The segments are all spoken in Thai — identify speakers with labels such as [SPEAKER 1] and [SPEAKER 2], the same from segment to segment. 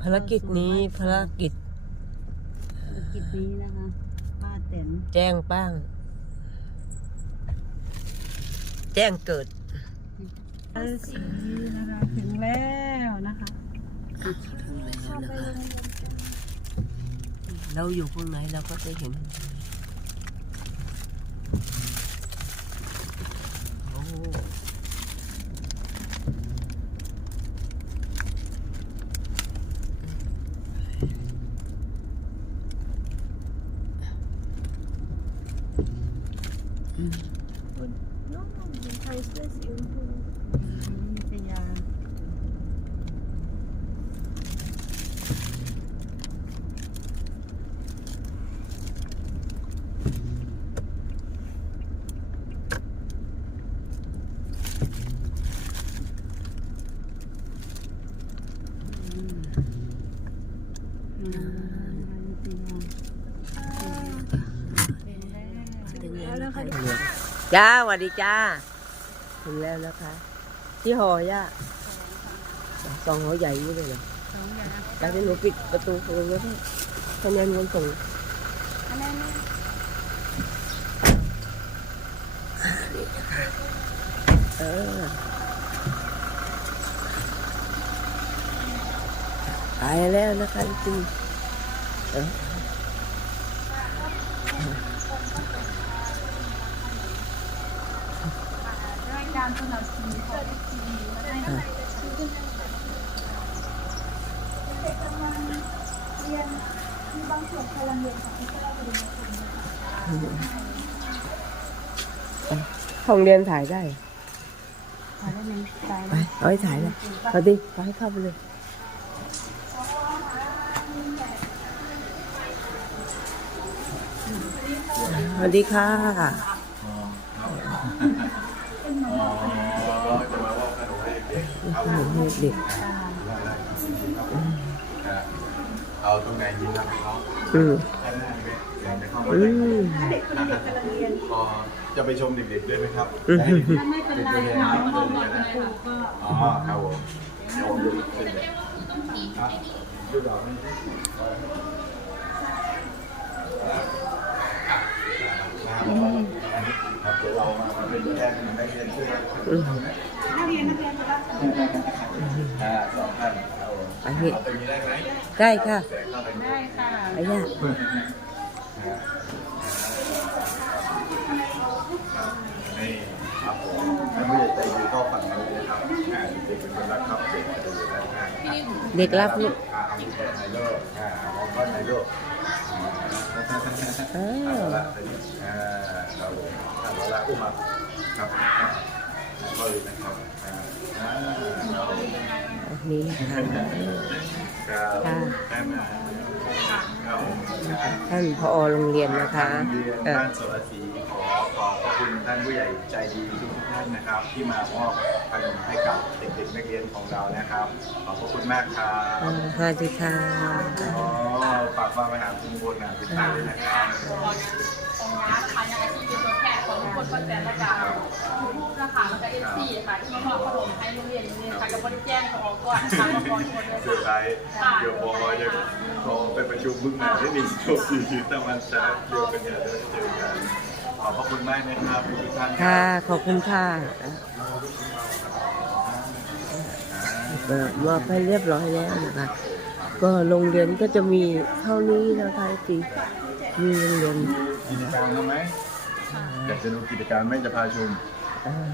[SPEAKER 1] ภารกิจนี้ภารกิจ
[SPEAKER 2] กิจนี้นะคะป้าแตน
[SPEAKER 1] แจ้งป้าง แจ้งเกิด
[SPEAKER 2] สีนะคะถึงแล้วนะคะ
[SPEAKER 1] เราอยู่พวกไหนเราก็จะเห็น โอ้
[SPEAKER 2] นิตยา
[SPEAKER 1] ถึงแล้วนะคะ จ้าสวัสดีจ้าถึงแล้วนะคะที่หอย่าซองหอใหญ่นี่เลยเหรอแล้วที่หนูปิดประตูลงแล้วให้คะแนนวนส่งเออไปแล้วนะคะจริงๆเออ ห้องเรียนถ่ายได้
[SPEAKER 2] ถ่ายได้ไหมถ่าย
[SPEAKER 1] ไปเอาให้ถ่ายเลยเอาดิไปให้เข้าไปเลยสวัสดีค่ะ ขนมเด็ก
[SPEAKER 3] เอาตรงไหนยินครับน้อง
[SPEAKER 1] ๆอืม
[SPEAKER 3] เดี๋ยวจะเข้ามา
[SPEAKER 1] อื
[SPEAKER 3] เลย
[SPEAKER 1] ม
[SPEAKER 3] พอจะไปชมเด็กๆด้วยไหมครับ
[SPEAKER 1] อืม
[SPEAKER 3] ให้เด็กๆไม่เป็นไรค่ะอ๋อครับผมเดี๋ยวผมดูขึ้นเลยครับดูดอกนี่ครับเดี๋ยวเรามาเป็นตัวแทนนักเรียนช่วยกัน
[SPEAKER 1] อืม
[SPEAKER 3] อ่าสองท่าน ครับผม
[SPEAKER 1] ไปเห็ด
[SPEAKER 3] เอาตรงนี้ได้ไหม
[SPEAKER 1] ได้ค่ะ
[SPEAKER 3] แสงเข้าไปได้
[SPEAKER 1] ไอ้ย่า
[SPEAKER 3] นี่ครับผมท่านผู้ใหญ่ใจดีก็ฝั่งนู้นเลยครับอ่าเด็กๆเป็นคนรักครับเด็กจะอยู่ด้านข้าง
[SPEAKER 1] เด็กรับลูก
[SPEAKER 3] อ่าเอาไปไหนโลกอ่ามองก้อนไหนโลก
[SPEAKER 1] อ้า
[SPEAKER 3] อ่าว
[SPEAKER 1] ว
[SPEAKER 3] ละอ่าเราเราละอุ้มมาครับก็เลยนะครับอ่าอ่าเรา
[SPEAKER 1] อั นนี้นะคะ
[SPEAKER 3] ครับให้มาครับผม
[SPEAKER 1] ท่านพอโรงเรียนนะคะ
[SPEAKER 3] เรียน
[SPEAKER 1] เออ
[SPEAKER 3] บ้านสรศรีขอขอบพระคุณท่านผู้ใหญ่ใจดีทุก ท่านนะครับ ที่มามอบขนมให้กับเด็กๆนักเรียนของเรานะครับ ขอบพระคุณมากครับ
[SPEAKER 1] อ่าสวัสดีค่ะ
[SPEAKER 3] อ๋อฝากฟังไปหาคุณบนนะติดตามด้วยนะครับ
[SPEAKER 4] องค์ยักษ์ค่ะยังอาชีพเป็นตัวแทนของทุกคนก็แต่ละการรูปนะคะแล้วก็เอฟซีค่ะที่มามอบขนมให้โรงเรียนนี้ค่ะกับบริแจ้งของก่อนนะคะมาก่อนคนเลย
[SPEAKER 3] สุดท้ายเดี๋ยวพอจะขอไปประชุมบึ้งหน้าได้หนึ่งโชคดีถ้ามันจะเดียวกันเนี่ยจะได้เจอกันข อบพระคุณมากนะครับทุกท่านค
[SPEAKER 1] ค่ะ
[SPEAKER 3] รับ
[SPEAKER 1] ขอบคุณค่ะเปิดมอบให้เรียบร้อยแล้วนะคะ ก็โรงเรียนก็จะมีเท่านี้นะคะจีมีโรงเรียน
[SPEAKER 3] กิจกรรมทำไหมอยากจะดูกิจกรรมไหม่จะพาชม
[SPEAKER 1] อ่า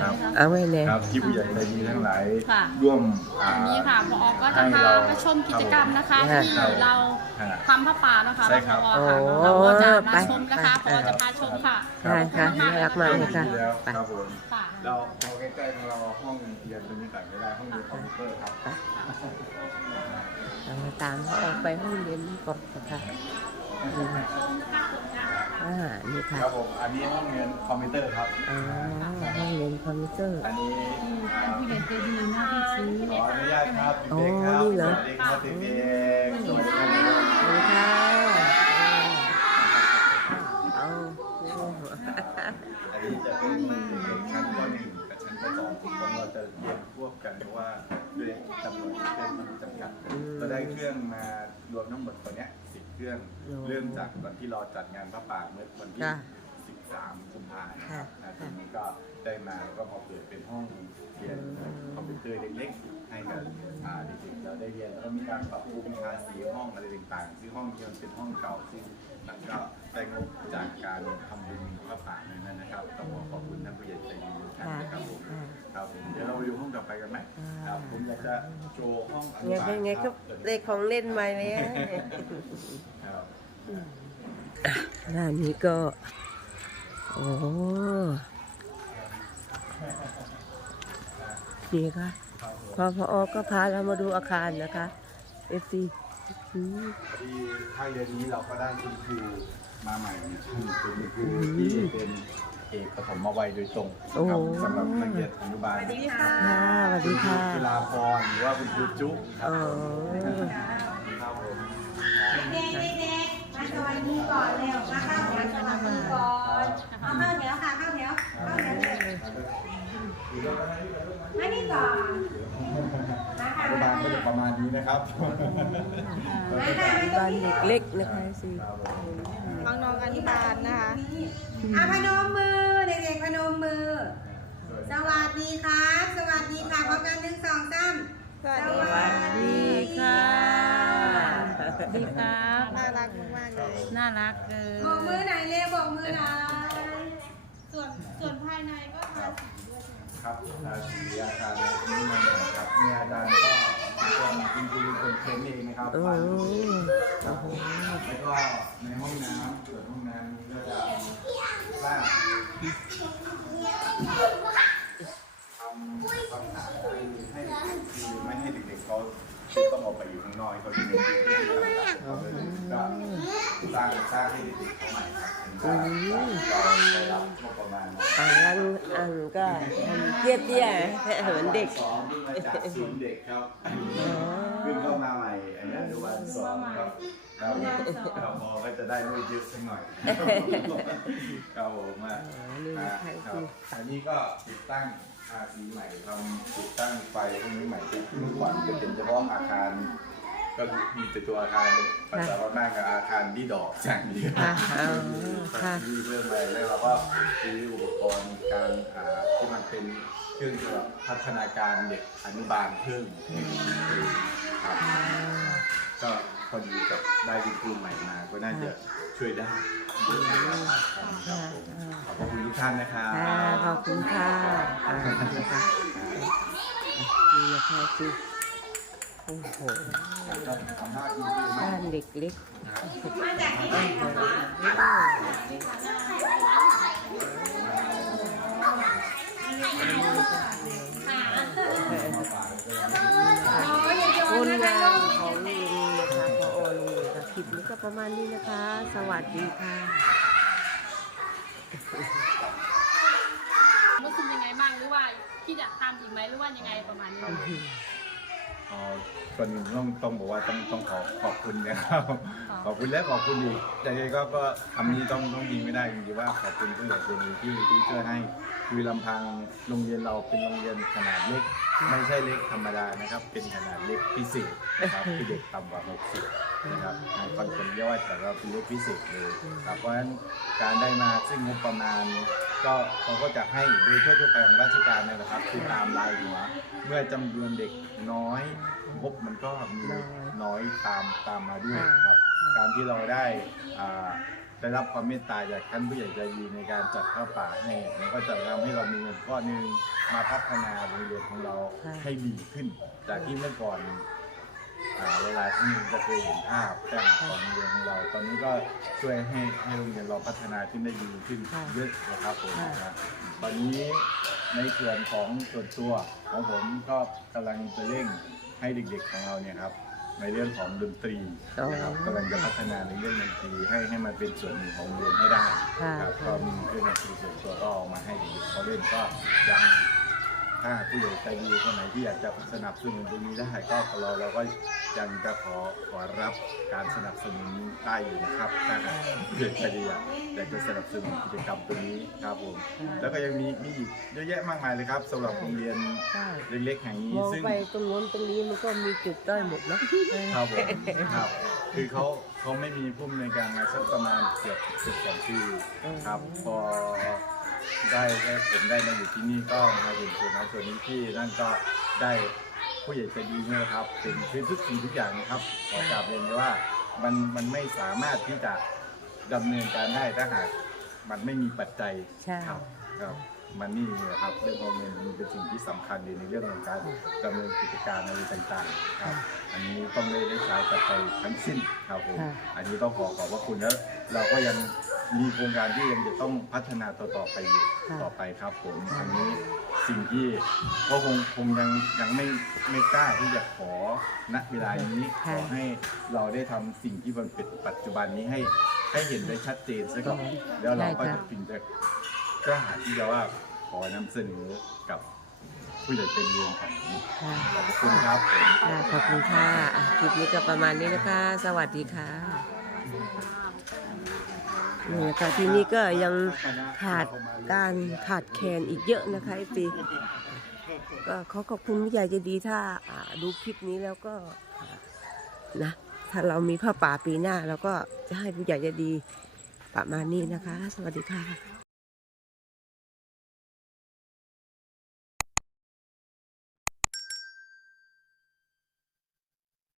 [SPEAKER 3] ครับ
[SPEAKER 1] เอาไว้แน่
[SPEAKER 3] ครับที่ผู้ใหญ่ใจดีทั้งหลาย
[SPEAKER 4] ค่ะ
[SPEAKER 3] ร่วมอ่า
[SPEAKER 4] นี่ค่ะพอก็จะพามาชมกิจกรรมนะคะที่เรา
[SPEAKER 3] ฮะ
[SPEAKER 4] ทำผ้าป่านะคะ
[SPEAKER 3] ใช่ครับ
[SPEAKER 4] พอค่ะเราก็จะมาชมนะคะพอจะพาชมค่ะ
[SPEAKER 1] ได้ค่ะน่ารักมากเลยค่ะ
[SPEAKER 3] ดีแล้ว
[SPEAKER 1] ไป
[SPEAKER 3] ครับผม
[SPEAKER 4] ค่ะ
[SPEAKER 3] เราเราใกล้ๆของเราห้องเรียนตรงนี้ต่างไม่ได้ห้องเรียนคอมพิวเตอร์ครับ
[SPEAKER 1] เรามาตามเขาออกไปห้องเรียนก่อนนะคะอืมอ่านี่ค่ะ
[SPEAKER 3] ครับผม อันนี้ห้องเรียนคอมพิวเตอร์ครับ
[SPEAKER 1] อ๋อ ห้องเรียนคอมพิวเตอร์
[SPEAKER 3] อันนี้อ่า
[SPEAKER 2] ผู้ใหญ่ใจดีมากที่ซื้อ
[SPEAKER 3] ขออนุญาตครับ
[SPEAKER 1] อ๋อ
[SPEAKER 3] เด็กๆครับ
[SPEAKER 1] นี่เหรอ
[SPEAKER 3] สวัสดีครับเด็กๆสวัสดีครับ
[SPEAKER 1] สวัสดีค่ะเอา
[SPEAKER 3] อันนี้จะเป็นเด็กๆชั้นป .1 กับชั้นป .2 ของเราจะเรียนควบกันเพราะว่าด้วยจำนวนเพื่อนที่จำกัดตอนได้เครื่องมารวมทั้งหมดตอนเนี้ยสิบเครื่อง
[SPEAKER 1] โอ้
[SPEAKER 3] เริ่มจากวันที่เราจัดงานพระป่าเมื่อวันที่
[SPEAKER 1] จ้ะ
[SPEAKER 3] 13กุมภาพันธ์
[SPEAKER 1] ค่ะ
[SPEAKER 3] นะทีนี้ก็ได้มาแล้วก็มาเปิดเป็นห้องเรียนคอมพิวเตอร์เล็กๆให้กับอ่าเด็กๆเราได้เรียนแล้วก็มีการปรับปรุงทาสีห้องอะไรต่างๆซึ่งห้องนี้มันเป็นห้องเก่าซึ่งมันก็ได้งบจากการทำบุญพระป่าในนั้นนะครับต้องขอขอบคุณท่านผู้ใหญ่ใจดีทุกท่านนะครับผม
[SPEAKER 1] ค่ะ
[SPEAKER 3] ครับผมเดี๋ยวเราไปดูห้องต่อไปกันไหม
[SPEAKER 1] อ่า
[SPEAKER 3] ครับผมอยากจะโชว์ห้องอนุ
[SPEAKER 1] เนี่ย
[SPEAKER 3] บาล
[SPEAKER 1] เป็นไง
[SPEAKER 3] ค
[SPEAKER 1] ก็
[SPEAKER 3] รับ
[SPEAKER 1] ได้ของเล่นใหม่เลย
[SPEAKER 3] ครับ
[SPEAKER 1] ด้านนี้ก็ โอ้นี่ค่ะพอพอก็พาเรามาดูอาคารนะคะเอฟซี
[SPEAKER 3] พอดีถ้าเดือนนี้เราก็ได้คุณครูมาใหม่ท่านเป็นคุณครูที่เป็นเอกปฐมวัยโดยตรงนะครับสำหรับนักเรียนอนุบาล
[SPEAKER 1] ค่ะสวัสดีค่ะ
[SPEAKER 3] กีฬาพรหรือว่าคุณครูจุ๊ครั
[SPEAKER 1] อ๋
[SPEAKER 3] บ
[SPEAKER 1] อ
[SPEAKER 3] ครับผม
[SPEAKER 5] เด็กๆเด็กๆมาสวัสดีก่อนเร็วมาเข้าแถวสวัส ค
[SPEAKER 3] รับ
[SPEAKER 5] มาค่ะมาตรง
[SPEAKER 1] บ้าน
[SPEAKER 5] นี้
[SPEAKER 1] เด็กเล็กนะคะสิ
[SPEAKER 5] น้องๆอนุบาลนะคะอะพนมมือเด็กๆพนมมือ สวัสดีครับ สวัสดีค่ะพร้อมกันหนึ่งสองสามสวัส
[SPEAKER 1] สวัสดีค่ะ
[SPEAKER 2] สวัสดีครับ
[SPEAKER 5] น่ารักมากๆเลย
[SPEAKER 2] น่ารักเกิน
[SPEAKER 5] โบกมือหน่อยเร็วโบกมือหน่อย
[SPEAKER 4] ส่วนส่วนภายในก็ทาสีด้วย
[SPEAKER 3] ครับราศีอาคารนี้มันนะครับเนี่ยอาจารย์ก็เป็น คุณครูเป็นคนเค้นเองนะครับ
[SPEAKER 1] โอ้โห
[SPEAKER 3] วาดรูปเอง
[SPEAKER 1] โอ้โห
[SPEAKER 3] แล้วก็ในห้องน้ำเปิดห้องน้ำนี้ก็จะสร้างทำความสะอาดให้คือไม่ให้เด็กๆเขาต้องออกไปอยู่ข้างนอกเขาจะมีที่ที่ต่างๆเขาเลยก็สร้างสร้างให้เด็กๆเขาใหม่ครับเป็นการเราได้รับงบประมาณ
[SPEAKER 1] อ่านอ่านก็เตี้ยเตี้ยเหมือนเด็ก
[SPEAKER 3] สองที่มาจากศูนย์เด็กครับขึ้นเข้ามาใหม่อันนี้อนุบาลสองครับครับครับพอก็จะได้ไม่เยอะสักหน่อยครับผมอะ
[SPEAKER 1] นี่
[SPEAKER 3] อ่า
[SPEAKER 1] ค่ะ
[SPEAKER 3] ครับอันนี้ก็ติดตั้งอาสีใหม่ทำติดตั้งไฟพวกนี้ใหม่ทุกวันจะเป็นเฉพาะอาคาร ก็มีแต่ตัวอาคารภาษาบ้านมากกับอาคารที่ดอกอย่างเดียว
[SPEAKER 1] ค่ะอ๋อค่ะ
[SPEAKER 3] ที่เพิ่มไปแล้วเราก็ซื้ออุปกรณ์การอ่าที่มันเป็นเครื่องสำหรับพัฒนาการเด็กอนุบาลเพิ่มให้กับเด็กครับก็พอดีกับได้คุณครูใหม่มาก็น่าจะช่วยได้เยอะนะครับครับผมขอบคุณทุกท่านนะครับ
[SPEAKER 1] ค่ะขอบคุณค่ะอ่านะคะนี่นะคะสิ โอ้โห
[SPEAKER 3] ด้า
[SPEAKER 1] นเด็กเล็ก
[SPEAKER 5] มาจากที่ไหน
[SPEAKER 1] งานของลุงนะคะพอลุงนะคะคลิปนี้ก็ประมาณนี้นะคะ สวัสดีค่ะ
[SPEAKER 4] รู้สึกยังไงบ้างหรือว่าที่จะทำอีกไหมหรือว่ายังไงประมาณนี้
[SPEAKER 3] อ่อก่อนอื่นต้องต้องบอกว่าต้องต้องขอขอบคุณนะครับขอบคุณและขอบคุณอีกแต่ก็ก็คำนี้ต้องต้องยิงไม่ได้จริงๆว่าขอบคุณผู้ใหญ่ใจดีที่ที่ช่วยให้คือลำพังโรงเรียนเราเป็นโรงเรียนขนาดเล็ก ไม่ใช่เล็กธรรมดานะครับ เป็นขนาดเล็กพิเศษนะครับคือเด็กต่ำกว่า 60 นะครับในคอนเซ็ปต์ย่อยแต่เราเป็นเล็กพิเศษเลยครับเพราะฉะนั้นการได้มาซึ่งงบประมาณ ก็เขาก็จะให้โดยทั่วๆไปของราชการเนี่ยนะครับคือตามรายหัวเมื่อจำนวนเด็กน้อยงบมันก็มีน้อยตามตามมาด้วยครับ การที่เราได้อ่าได้รับความเมตตาจากท่านผู้ใหญ่ใจดีในการจัดข้าวป่าให้มันก็จะทำให้เรามีเงินก้อนหนึงมาพัฒนาโรงเรียนของเราให้ดีขึ้น จากที่เมื่อก่อนอ่า หลายๆท่านจะเคยเห็นภาพแจ้งของโรงเรียนของเรา ตอนนี้ก็ช่วยให้ให้โรงเรียนเราพัฒนาขึ้นได้ดีขึ้นเยอะนะครับผมนะครับตอนนี้ในส่วนของส่วนตัวของผมก็กำลังจะเร่งให้เด็กๆของเราเนี่ยครับในเรื่องของดนตรีนะครับกำลังจะพัฒนาในเรื่องดนตรีให้ให้มันเป็นส่วนหนึ่งของโรงเรียนให้ได้ครับก็มีเครื่องดนตรีส่วนตัวก็เอามาให้เด็กๆเขาเล่นก็ยัง ถ้าผู้ใหญ่ใจดีคนไหนที่อยากจะสนับสนุนตรงนี้ได้ก็เราเราก็ยังจะขอขอรับการสนับสนุนได้อยู่นะครับถ้าหากผู้ใหญ่ใจดีอยากจะสนับสนุนกิจกรรมตรงนี้ครับผมแล้วก็ยังมีมีอีกเยอะแยะมากมายเลยครับสำหรับโรงเรียน
[SPEAKER 1] ใช่
[SPEAKER 3] เล็กๆแห่งนี้
[SPEAKER 1] มอง
[SPEAKER 3] ซึ่ง
[SPEAKER 1] ไปตรงโน้นตรงนี้มันก็มีจุดด้อยหมดเนาะ
[SPEAKER 3] ครับผมครับ คือเขาเขาไม่มีผู้อำนวยการมาสักประมาณเกือบเกือบสองปีครับ พอ ได้ได้ผมได้มาอยู่ที่นี่ก็มาเห็นส่วนนั้นส่วนนี้ที่นั่นก็ได้ผู้ใหญ่ใจดีเนี่ยครับเป็นคือทุกสิ่งทุกอย่างนะครับขอกราบเรียนเลยว่ามันมันไม่สามารถที่จะดำเนินการได้ถ้าหากมันไม่มีปัจจัย
[SPEAKER 1] ใช่
[SPEAKER 3] ครับครับมันนี่เนี่ยครับเรื่องของเงินมันเป็นสิ่งที่สำคัญอยู่ในเรื่องของการดำเนินกิจการอะไรต่างๆครับอันนี้ต้องได้ได้ใช้ปัจจัยทั้งสิ้นครับผม
[SPEAKER 1] ค่ะ
[SPEAKER 3] อันนี้ต้องขอขอบพระคุณแล้วเราก็ยัง มีโครงการที่ยังจะต้องพัฒนาต่อๆไปอยู่ต่อไปครับผมอันนี้สิ่งที่ก็คงคงยังยังไม่ไม่กล้าที่จะขอณเวลานี้ขอให้เราได้ทำสิ่งที่มันเป็นปัจจุบันนี้ให้ให้เห็นได้ชัดเจนซะก่อนแล้วเราก็จะถึงจะกล้าที่จะว่าขอนำเสนอกับผู้ใหญ่เป็นเรื่องของนี้
[SPEAKER 1] ค่ะ
[SPEAKER 3] ขอบพระคุณครับผม
[SPEAKER 1] ค่ะขอบคุณค่ะอะคลิปนี้ก็ประมาณนี้นะคะ สวัสดีค่ะ นี่นะคะที่นี่ก็ยังขาดการขาดแคลนอีกเยอะนะคะไอตีก็ขอขอบคุณผู้ใหญ่ใจดีถ้าดูคลิปนี้แล้วก็นะถ้าเรามีผ้าป่าปีหน้าเราก็จะให้ผู้ใหญ่ใจดีประมาณนี้นะคะ สวัสดีค่ะ